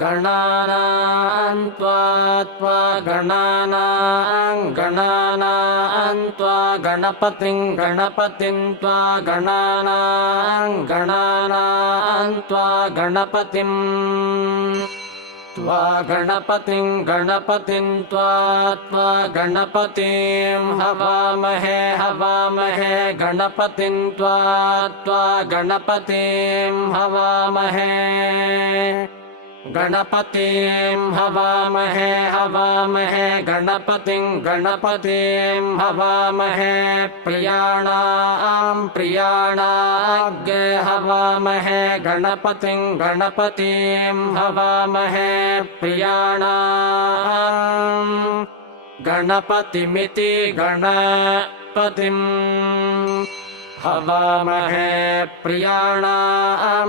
गणानां त्वा गणानां गणपतिं त्वा गणानां त्वा गणपतिं त्वा गणपतिं हवामहे गणपतिं त्वा गणपतिं हवामहे गणपतिं हवामहे गणपतिं हवामहे प्रियाणाग्गे हवामहे गणपतिं हवामहे प्रियाणां गणपतिमिति गणपतिं हवामहे प्रियाणां